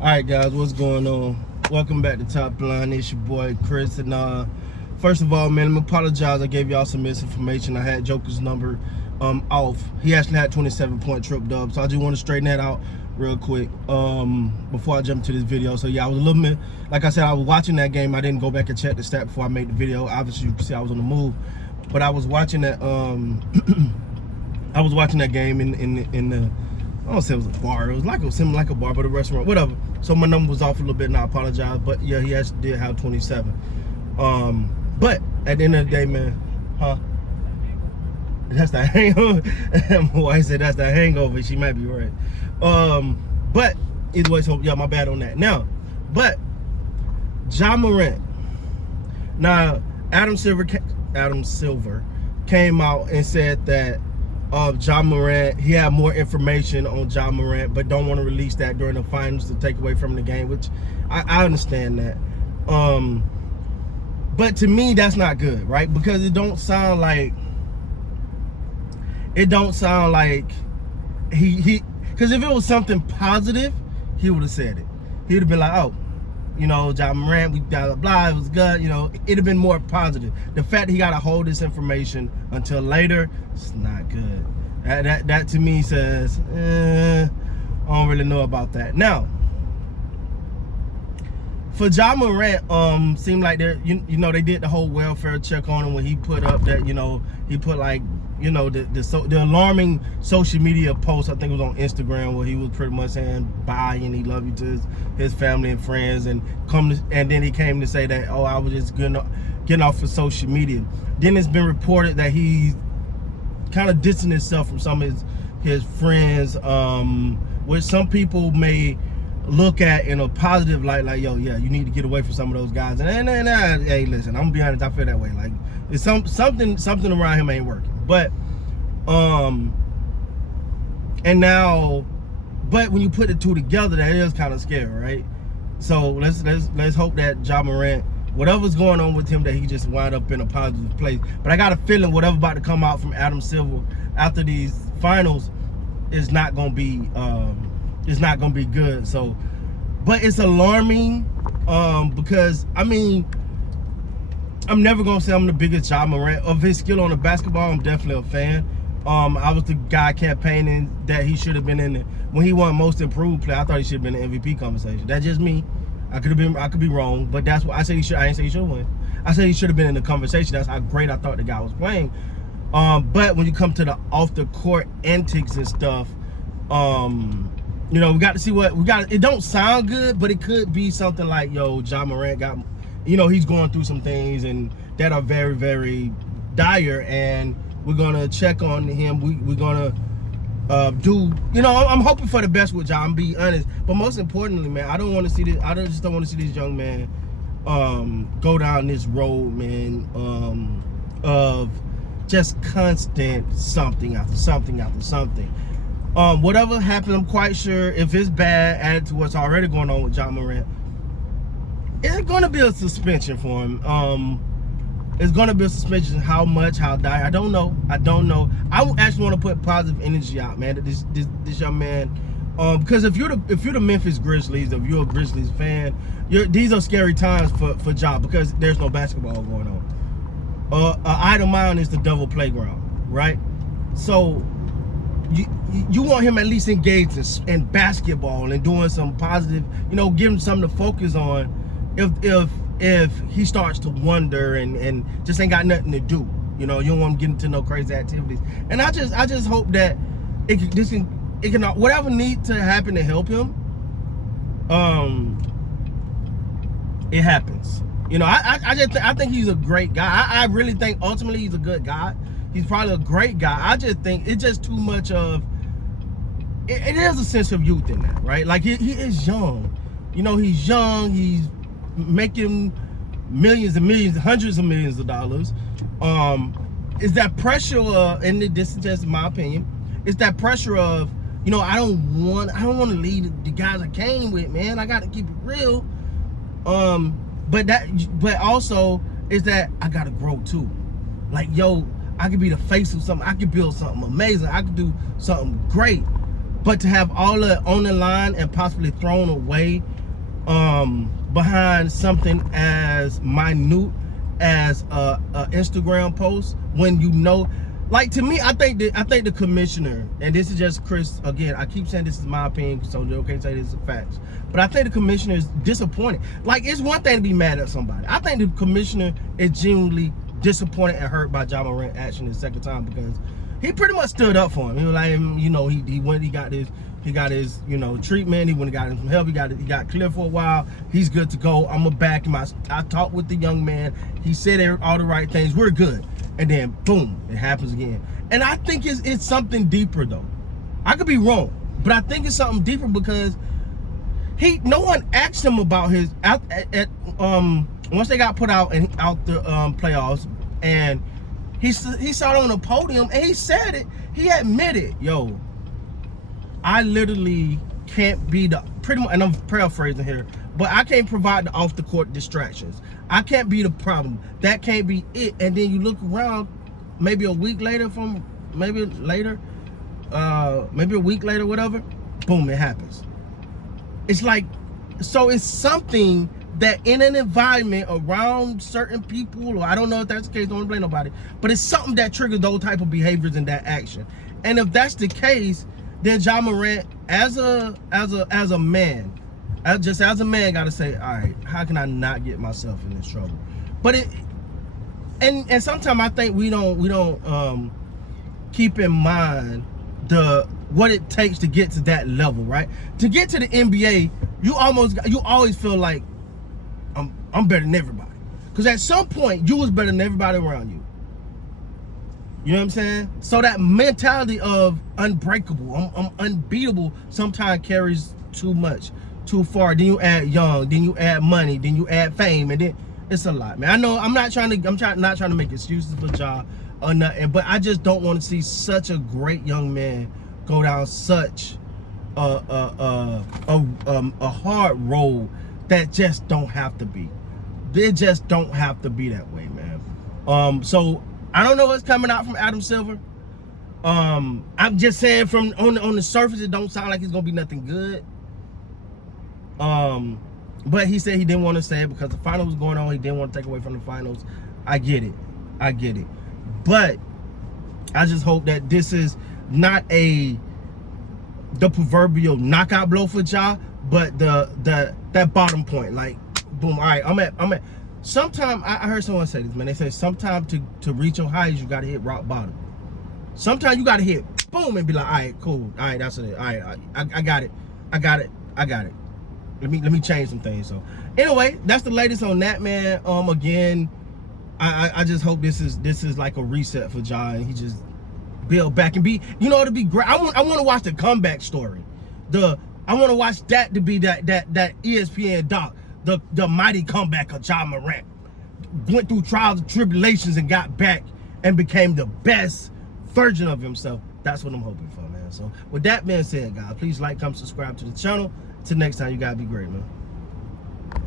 Alright guys, what's going on? Welcome back to Top Line. It's your boy Chris, and first of all, man, I apologize. I gave y'all some misinformation. I had Joker's number off. He actually had 27-point triple dub, so I just want to straighten that out real quick before I jump to this video. So yeah, I was a little bit, like I said, I was watching that game. I didn't go back and check the stat before I made the video. Obviously you can see I was on the move, but I was watching that I was watching that game in the, I don't say it was a bar. It was like seemed like a bar, but a restaurant, whatever. So my number was off a little bit, and I apologize. But yeah, he actually did have 27. But at the end of the day, man, that's the hangover. My wife said that's the hangover. She might be right. But either way, so yeah, my bad on that. Now, but Ja Morant. Now, Adam Silver came out and said that Ja Morant, he had more information on Ja Morant, but don't want to release that during the finals to take away from the game, which I understand that. But to me, that's not good, right? Because it don't sound like he because if it was something positive, he would have said it. He would have been like, oh, you know, Ja Morant, we blah, blah, blah, it was good, you know, it'd have been more positive. The fact that he got to hold this information until later, it's not good. That to me says, I don't really know about that. Now, for Ja Morant, seemed like they're, you know, they did the whole welfare check on him when he put up that, you know, he put like, you know, the alarming social media post, I think it was on Instagram, where he was pretty much saying bye and he loved you to his family and friends, and then he came to say that, oh, I was just getting off of social media. Then it's been reported that he's kind of distancing himself from some of his friends, which some people may look at in a positive light, like, yo, yeah, you need to get away from some of those guys. And hey, listen, I'm gonna be honest, I feel that way. Like, it's something around him ain't working. But and now, but when you put the two together, that is kind of scary, right? So let's hope that Ja Morant, whatever's going on with him, that he just wind up in a positive place. But I got a feeling whatever about to come out from Adam Silver after these finals is not gonna be good. So, but it's alarming because, I mean, I'm never gonna say I'm the biggest Ja Morant. Of his skill on the basketball, I'm definitely a fan. I was the guy campaigning that he should have been in when he won Most Improved Player. I thought he should have been in the MVP conversation. That's just me. I could be wrong, but that's what I said he should. I didn't say he should win. I said he should have been in the conversation. That's how great I thought the guy was playing. But when you come to the off the court antics and stuff, you know, we got to see what we got. It don't sound good, but it could be something like, yo, Ja Morant got, you know, he's going through some things and that are very, very dire, and we're gonna check on him. We're gonna do, you know, I'm hoping for the best with Ja. I'm be honest, but most importantly, man, I don't want to see this. Just don't want to see this young man go down this road, man, of just constant something after something after something. Whatever happened, I'm quite sure if it's bad, added to what's already going on with Ja Morant, it's going to be a suspension for him. It's going to be a suspension. How much, how dire, I don't know. I actually want to put positive energy out, man, that this young man, because if you're the Memphis Grizzlies, if you're a Grizzlies fan, these are scary times for Ja, because there's no basketball going on. Idle mind is the devil playground, right? So you want him at least engaged in basketball and doing some positive, you know, give him something to focus on if he starts to wonder and just ain't got nothing to do. You know, you don't want him getting into no crazy activities. And I just hope that it can whatever needs to happen to help him, it happens. You know, I think he's a great guy. I really think ultimately he's a good guy. He's probably a great guy. I just think it's just too much of, it is a sense of youth in that, right? Like, he is young. You know, he's young. He's making millions and millions, hundreds of millions of dollars. Is that pressure and this is just my opinion, it's that pressure of, you know, I don't want to leave the guys I came with, man. I got to keep it real. But also is that I got to grow too. Like, yo, I could be the face of something. I could build something amazing. I could do something great. But to have all that on the line and possibly thrown away behind something as minute as a Instagram post, when you know, like, to me, I think the commissioner, and this is just Chris, again, I keep saying this is my opinion, so you can't say this is facts, but I think the commissioner is disappointed. Like, it's one thing to be mad at somebody. I think the commissioner is genuinely disappointed and hurt by Ja Morant action the second time, because he pretty much stood up for him. He was like, you know, he went, he got his, you know, treatment. He went and got him some help. He got clear for a while. He's good to go. I'm gonna back him. I talked with the young man. He said all the right things. We're good. And then boom, it happens again. And I think it's something deeper though. I could be wrong, but I think it's something deeper, because no one asked him about his once they got put out and out the playoffs, and he sat on the podium and he said it. He admitted, yo, I literally can't be pretty much, and I'm paraphrasing here, but I can't provide the off the court distractions. I can't be the problem. That can't be it. And then you look around, maybe a week later, whatever, boom, it happens. It's like, so it's something that in an environment around certain people, or I don't know if that's the case, don't blame nobody, but it's something that triggers those type of behaviors and that action. And if that's the case, then Ja Morant, as a man, gotta say, all right, how can I not get myself in this trouble? But and sometimes I think we don't keep in mind what it takes to get to that level, right? To get to the NBA, you always feel like I'm better than everybody, because at some point you was better than everybody around you. You know what I'm saying? So that mentality of unbreakable, I'm unbeatable, sometimes carries too much, too far. Then you add young, then you add money, then you add fame, and then it's a lot, man. I know I'm not trying to make excuses for Ja or nothing, but I just don't want to see such a great young man go down such a hard road that just don't have to be. They just don't have to be that way, man. So I don't know what's coming out from Adam Silver. I'm just saying, from on the surface, it don't sound like it's gonna be nothing good. But he said he didn't want to say it because the finals was going on. He didn't want to take away from the finals. I get it. But I just hope that this is not the proverbial knockout blow for Ja, but that bottom point, like, boom, all right, I'm at. Sometimes I heard someone say this, man. They say sometimes to reach your highs, you got to hit rock bottom. Sometimes you got to hit boom and be like, all right, cool, all right, that's it, all right, I got it. Let me change some things. So anyway, that's the latest on that, man. Again, I just hope this is like a reset for Ja, and he just build back and be, you know, to be great. I want to watch the comeback story. I want to watch that to be that ESPN doc. The mighty comeback of Ja Morant. Went through trials and tribulations and got back and became the best version of himself. That's what I'm hoping for, man. So with that being said, guys, please like, comment, subscribe to the channel. Till next time, you gotta be great, man.